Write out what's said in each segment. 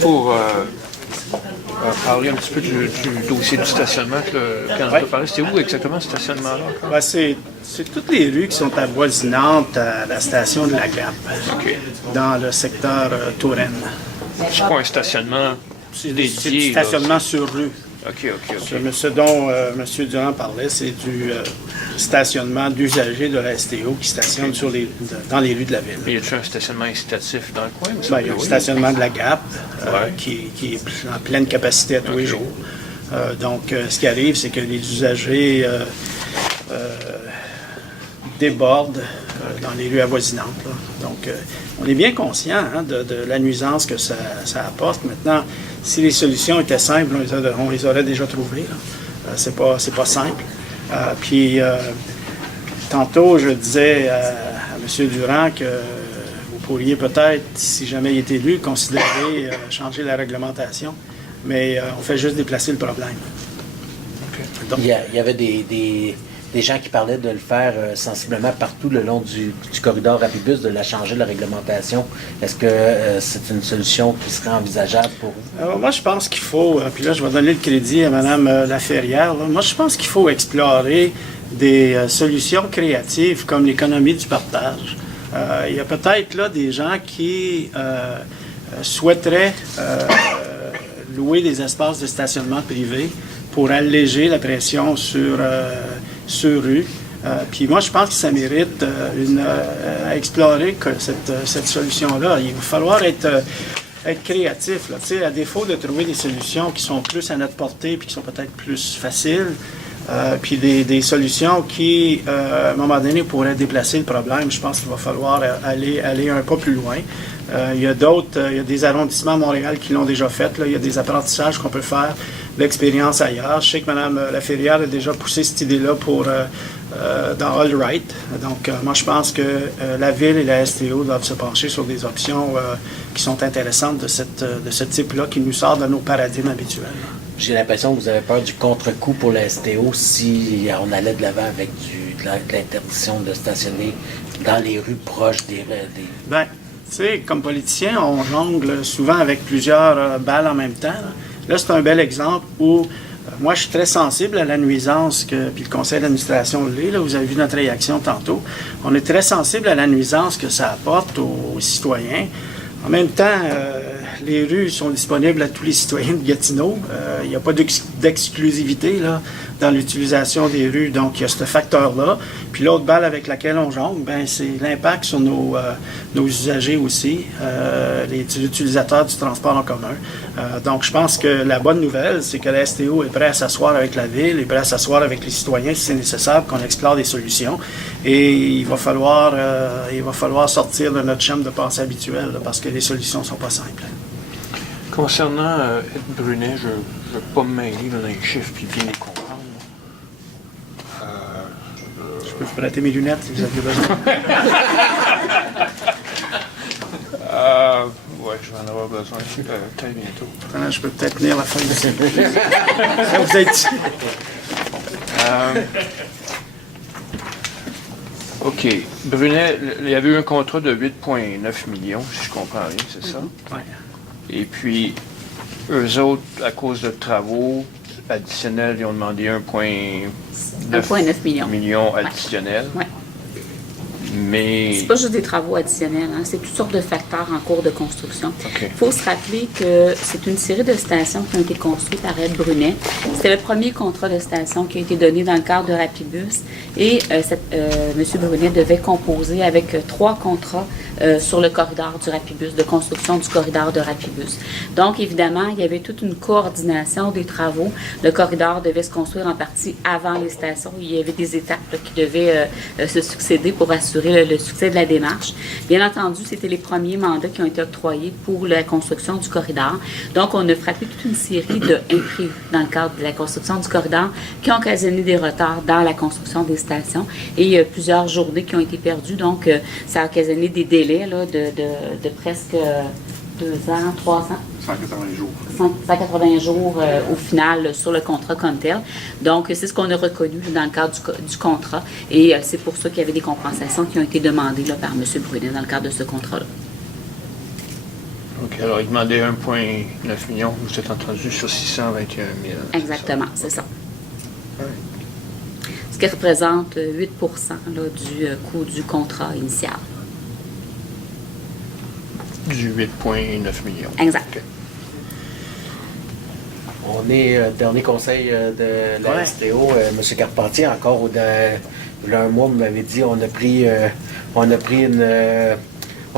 Pour parler un petit peu du dossier du stationnement que le Canada parlait, c'était où exactement ce stationnement-là? Ben, c'est toutes les rues qui sont avoisinantes à la station de la Gap, dans le secteur Touraine. C'est pas un stationnement dédié? C'est du stationnement sur rue. OK. Ce dont M. Durand parlait, c'est du stationnement d'usagers de la STO qui stationnent dans les rues de la ville. Mais y a-t-il un stationnement incitatif dans le coin? Il y a le stationnement de la Gap qui est en pleine capacité à tous les jours. Donc, ce qui arrive, c'est que les usagers débordent dans les rues avoisinantes. Là. Donc, on est bien conscient de la nuisance que ça apporte. Maintenant, si les solutions étaient simples, on les aurait déjà trouvées. C'est pas simple. Tantôt, je disais à M. Durand que vous pourriez peut-être, si jamais il est élu, considérer changer la réglementation. Mais on fait juste déplacer le problème. Donc, il y avait des gens qui parlaient de le faire sensiblement partout le long du corridor Rapibus, de la changer la réglementation. Est-ce que c'est une solution qui serait envisageable pour vous? Alors, moi, je pense qu'il faut, puis là, je vais donner le crédit à Mme Laferrière. Moi, je pense qu'il faut explorer des solutions créatives comme l'économie du partage. Il y a peut-être là des gens qui souhaiteraient louer des espaces de stationnement privés pour alléger la pression sur rue. Puis moi, je pense que ça mérite à explorer cette solution-là. Il va falloir être créatif. Là, à défaut de trouver des solutions qui sont plus à notre portée puis qui sont peut-être plus faciles, puis des solutions qui, à un moment donné, pourraient déplacer le problème, je pense qu'il va falloir aller un pas plus loin. Il y a des arrondissements à Montréal qui l'ont déjà fait. Là. Il y a des apprentissages qu'on peut faire, l'expérience ailleurs. Je sais que Mme Laferrière a déjà poussé cette idée-là dans All Right. Donc, moi, je pense que la Ville et la STO doivent se pencher sur des options qui sont intéressantes de ce type-là, qui nous sort de nos paradigmes habituels. J'ai l'impression que vous avez peur du contre-coup pour la STO si on allait de l'avant avec de l'interdiction de stationner dans les rues proches des... Bien, tu sais, comme politicien, on jongle souvent avec plusieurs balles en même temps. Là, c'est un bel exemple où moi, je suis très sensible à la nuisance puis le conseil d'administration l'est. Là, vous avez vu notre réaction tantôt. On est très sensible à la nuisance que ça apporte aux citoyens. En même temps, les rues sont disponibles à tous les citoyens de Gatineau. Il n'y a pas d'exclusivité là, dans l'utilisation des rues. Donc, il y a ce facteur-là. Puis l'autre balle avec laquelle on jongle, ben, c'est l'impact sur nos usagers aussi, les utilisateurs du transport en commun. Donc, je pense que la bonne nouvelle, c'est que la STO est prête à s'asseoir avec la Ville, est prête à s'asseoir avec les citoyens si c'est nécessaire, qu'on explore des solutions. Et il va falloir sortir de notre chambre de pensée habituelle, là, parce que les solutions ne sont pas simples. Concernant Ed Brunet, je ne veux pas me mêler dans les chiffres et bien les comprendre. Je peux vous prêter mes lunettes si vous avez besoin. Oui, je vais en avoir besoin peut-être bientôt. Je peux peut-être tenir la feuille de cette ça vous aide ici. OK. Brunet, il y avait eu un contrat de 8,9 millions, si je comprends bien, c'est ça? Oui. Et puis, eux autres, à cause de travaux additionnels, ils ont demandé 1,9 millions additionnels. Oui. Mais... C'est pas juste des travaux additionnels, c'est toutes sortes de facteurs en cours de construction. Okay. Il faut se rappeler que c'est une série de stations qui ont été construites par Ed Brunet. C'était le premier contrat de station qui a été donné dans le cadre de Rapibus. Et M. Brunet devait composer avec 3 contrats sur le corridor du Rapibus, de construction du corridor de Rapibus. Donc, évidemment, il y avait toute une coordination des travaux. Le corridor devait se construire en partie avant les stations. Il y avait des étapes là, qui devaient se succéder pour assurer le succès de la démarche. Bien entendu, c'était les premiers mandats qui ont été octroyés pour la construction du corridor. Donc, on a frappé toute une série d'imprévus dans le cadre de la construction du corridor qui ont occasionné des retards dans la construction des stations et plusieurs journées qui ont été perdues. Donc, ça a occasionné des délais là, de presque 2 ans, 3 ans. 180 jours. 180 jours au final sur le contrat comme tel. Donc, c'est ce qu'on a reconnu dans le cadre du contrat et c'est pour ça qu'il y avait des compensations qui ont été demandées là, par M. Brunet dans le cadre de ce contrat-là. OK. Alors, il demandait 1,9 million, vous êtes entendu sur 621 000. Exactement, c'est ça. Ce qui représente 8 là, du coût du contrat initial. Du 8,9 millions. Exact. OK. On est dernier conseil de la STO, M. Carpentier, encore il y a un mois, vous m'avez dit on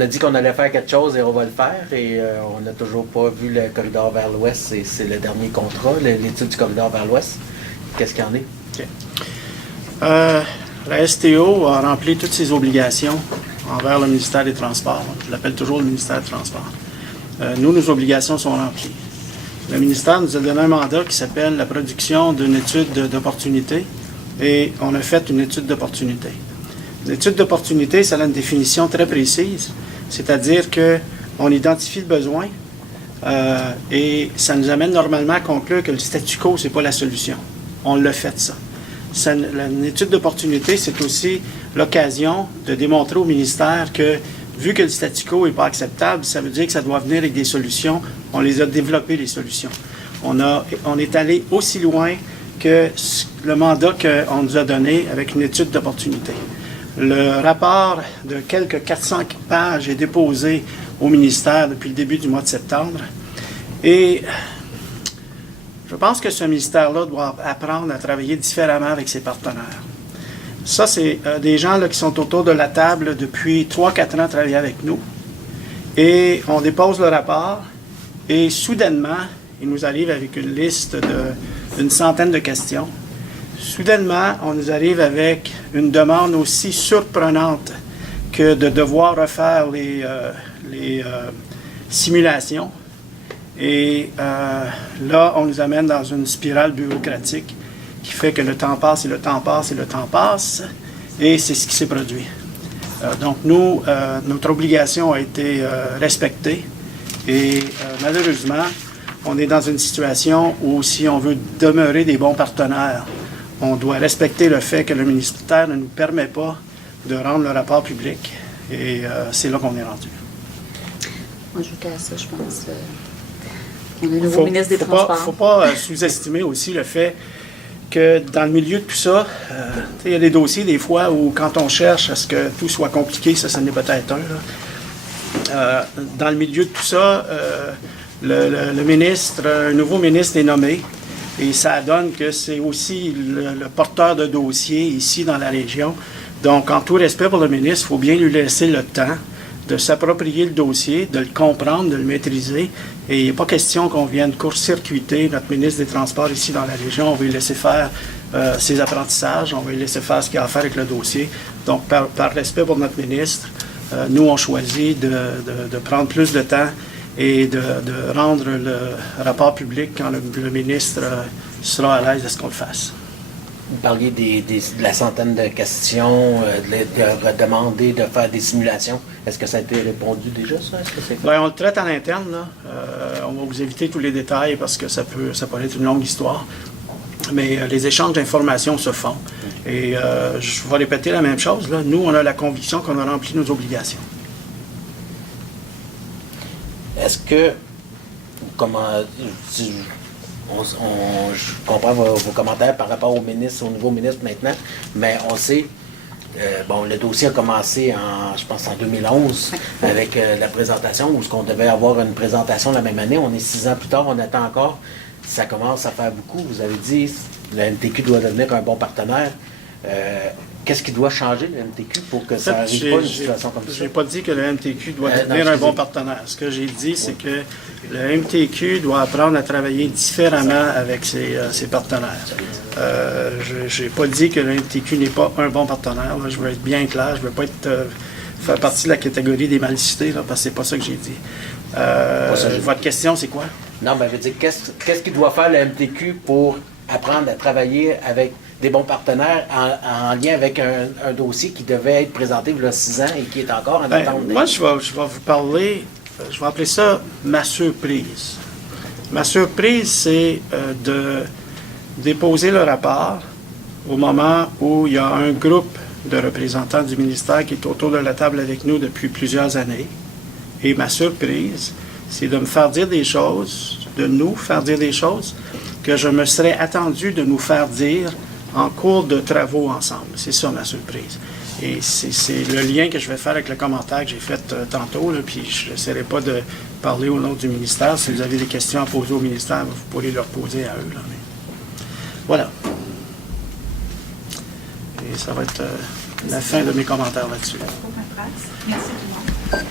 a dit qu'on allait faire quelque chose et on va le faire, et on n'a toujours pas vu le corridor vers l'ouest. C'est le dernier contrat, l'étude du corridor vers l'ouest. Qu'est-ce qu'il y en est? OK. La STO a rempli toutes ses obligations envers le ministère des Transports. Je l'appelle toujours le ministère des Transports. Nous, nos obligations sont remplies. Le ministère nous a donné un mandat qui s'appelle la production d'une étude d'opportunité, et on a fait une étude d'opportunité. L'étude d'opportunité, ça a une définition très précise, c'est-à-dire qu'on identifie le besoin et ça nous amène normalement à conclure que le statu quo, ce n'est pas la solution. On l'a fait, ça. Une étude d'opportunité, c'est aussi l'occasion de démontrer au ministère que, vu que le statu quo n'est pas acceptable, ça veut dire que ça doit venir avec des solutions. On les a développées, les solutions. On est allé aussi loin que le mandat qu'on nous a donné avec une étude d'opportunité. Le rapport de quelques 400 pages est déposé au ministère depuis le début du mois de septembre. Et je pense que ce ministère-là doit apprendre à travailler différemment avec ses partenaires. Ça, c'est des gens là, qui sont autour de la table depuis 3-4 ans à travailler avec nous. Et on dépose le rapport, et soudainement, il nous arrive avec une liste d'une centaine de questions. Soudainement, on nous arrive avec une demande aussi surprenante que de devoir refaire les simulations. Et là, on nous amène dans une spirale bureaucratique qui fait que le temps passe et le temps passe et le temps passe. Et c'est ce qui s'est produit. Donc nous, notre obligation a été respectée. Et malheureusement, on est dans une situation où si on veut demeurer des bons partenaires, on doit respecter le fait que le ministère ne nous permet pas de rendre le rapport public. Et c'est là qu'on est rendu. Ajouter à ça, je pense, on est le nouveau ministre des Transports. Il ne faut pas sous-estimer aussi le fait que dans le milieu de tout ça, il y a des dossiers des fois où quand on cherche à ce que tout soit compliqué, ça n'est peut-être un. Dans le milieu de tout ça, un nouveau ministre est nommé, et ça donne que c'est aussi le porteur de dossier ici dans la région. Donc, en tout respect pour le ministre, il faut bien lui laisser le temps de s'approprier le dossier, de le comprendre, de le maîtriser. Et il n'est pas question qu'on vienne court-circuiter notre ministre des Transports ici dans la région. On va lui laisser faire ses apprentissages, on va lui laisser faire ce qu'il a à faire avec le dossier. Donc, par respect pour notre ministre, nous, on choisit de prendre plus de temps et de rendre le rapport public quand le ministre sera à l'aise à ce qu'on le fasse. Vous parliez de la centaine de questions, de demander de faire des simulations. Est-ce que ça a été répondu déjà, ça? Bien, on le traite en interne, là. On va vous éviter tous les détails parce que ça peut être une longue histoire. Mais les échanges d'informations se font. Et je vais répéter la même chose, là. Nous, on a la conviction qu'on a rempli nos obligations. Est-ce que, je comprends vos commentaires par rapport au nouveau ministre maintenant, mais on sait, le dossier a commencé je pense en 2011 avec la présentation, où on devait avoir une présentation la même année. On est 6 ans plus tard, on attend encore. Ça commence à faire beaucoup. Vous avez dit que le MTQ doit devenir un bon partenaire. Qu'est-ce qui doit changer, le MTQ, pour que ça n'arrive pas à une situation comme ça? Je n'ai pas dit que le MTQ doit devenir un bon partenaire. Ce que j'ai dit, c'est que le MTQ doit apprendre à travailler différemment avec ses partenaires. Je n'ai pas dit que le MTQ n'est pas un bon partenaire. Là, je veux être bien clair. Je ne veux pas faire partie de la catégorie des mal cités, là, parce que c'est pas ça que j'ai dit. Votre question, c'est quoi? Non, je veux dire, qu'est-ce qu'il doit faire le MTQ pour apprendre à travailler avec des bons partenaires en lien avec un dossier qui devait être présenté il y a 6 ans et qui est encore en attente? Moi, je vais vous parler, je vais appeler ça ma surprise. Ma surprise, c'est de déposer le rapport au moment où il y a un groupe de représentants du ministère qui est autour de la table avec nous depuis plusieurs années. Et ma surprise, c'est de me faire dire des choses, de nous faire dire des choses que je me serais attendu de nous faire dire en cours de travaux ensemble. C'est ça ma surprise. Et c'est le lien que je vais faire avec le commentaire que j'ai fait tantôt, là, puis je n'essaierai pas de parler au nom du ministère. Si vous avez des questions à poser au ministère, vous pourrez leur poser à eux. Là, mais... Voilà. Et ça va être la fin de mes commentaires là-dessus. Merci tout le monde.